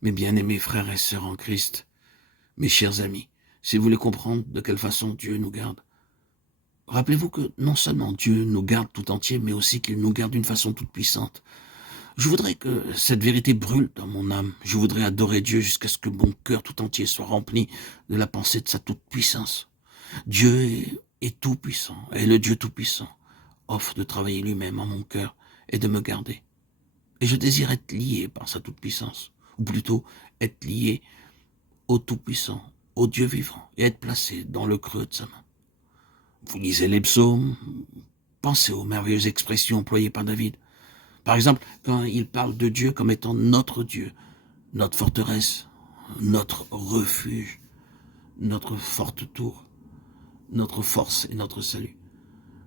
Mes bien-aimés frères et sœurs en Christ, mes chers amis, si vous voulez comprendre de quelle façon Dieu nous garde, rappelez-vous que non seulement Dieu nous garde tout entier, mais aussi qu'il nous garde d'une façon toute puissante. Je voudrais que cette vérité brûle dans mon âme. Je voudrais adorer Dieu jusqu'à ce que mon cœur tout entier soit rempli de la pensée de sa toute-puissance. Dieu est tout-puissant, et le Dieu tout-puissant offre de travailler lui-même en mon cœur et de me garder. Et je désire être lié par sa toute-puissance, ou plutôt être lié au Tout-Puissant, au Dieu vivant, et être placé dans le creux de sa main. Vous lisez les psaumes, pensez aux merveilleuses expressions employées par David. Par exemple, quand il parle de Dieu comme étant notre Dieu, notre forteresse, notre refuge, notre forte tour, notre force et notre salut.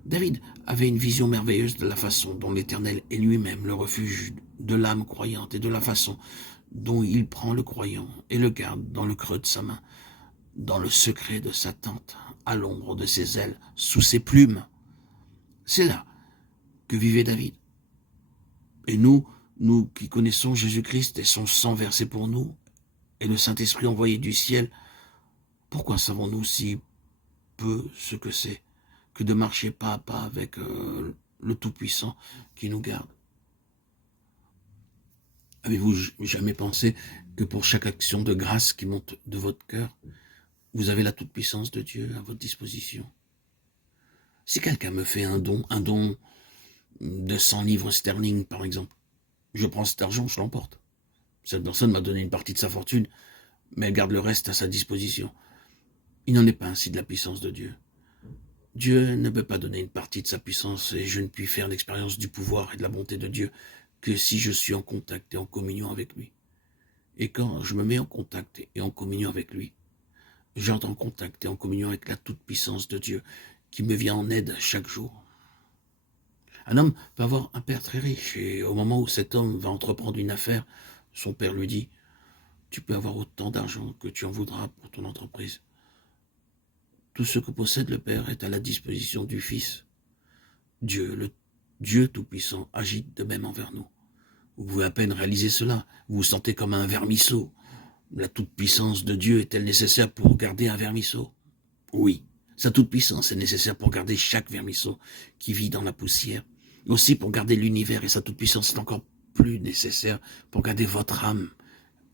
David avait une vision merveilleuse de la façon dont l'Éternel est lui-même le refuge de l'âme croyante et de la façon dont il prend le croyant et le garde dans le creux de sa main, dans le secret de sa tente, à l'ombre de ses ailes, sous ses plumes. C'est là que vivait David. Et nous qui connaissons Jésus-Christ et son sang versé pour nous, et le Saint-Esprit envoyé du ciel, pourquoi savons-nous si peu ce que c'est que de marcher pas à pas avec le Tout-Puissant qui nous garde? Avez-vous jamais pensé que pour chaque action de grâce qui monte de votre cœur, vous avez la toute-puissance de Dieu à votre disposition? Si quelqu'un me fait un don de 100 livres sterling par exemple, je prends cet argent, je l'emporte. Cette personne m'a donné une partie de sa fortune, mais elle garde le reste à sa disposition. Il n'en est pas ainsi de la puissance de Dieu. Dieu ne peut pas donner une partie de sa puissance et je ne puis faire l'expérience du pouvoir et de la bonté de Dieu que si je suis en contact et en communion avec lui. Et quand je me mets en contact et en communion avec lui, j'entre en contact et en communion avec la toute-puissance de Dieu qui me vient en aide chaque jour. Un homme peut avoir un père très riche et au moment où cet homme va entreprendre une affaire, son père lui dit « Tu peux avoir autant d'argent que tu en voudras pour ton entreprise. » Tout ce que possède le Père est à la disposition du Fils. Dieu, le Dieu Tout-Puissant, agit de même envers nous. Vous pouvez à peine réaliser cela. Vous vous sentez comme un vermisseau. La toute-puissance de Dieu est-elle nécessaire pour garder un vermisseau? Oui, sa toute-puissance est nécessaire pour garder chaque vermisseau qui vit dans la poussière. Aussi pour garder l'univers, et sa toute-puissance est encore plus nécessaire pour garder votre âme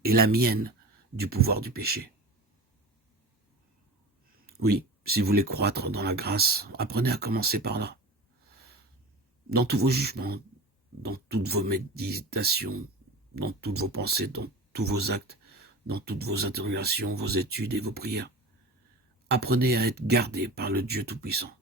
et la mienne du pouvoir du péché. Oui, si vous voulez croître dans la grâce, apprenez à commencer par là. Dans tous vos jugements, dans toutes vos méditations, dans toutes vos pensées, dans tous vos actes, dans toutes vos interrogations, vos études et vos prières. Apprenez à être gardé par le Dieu Tout-Puissant.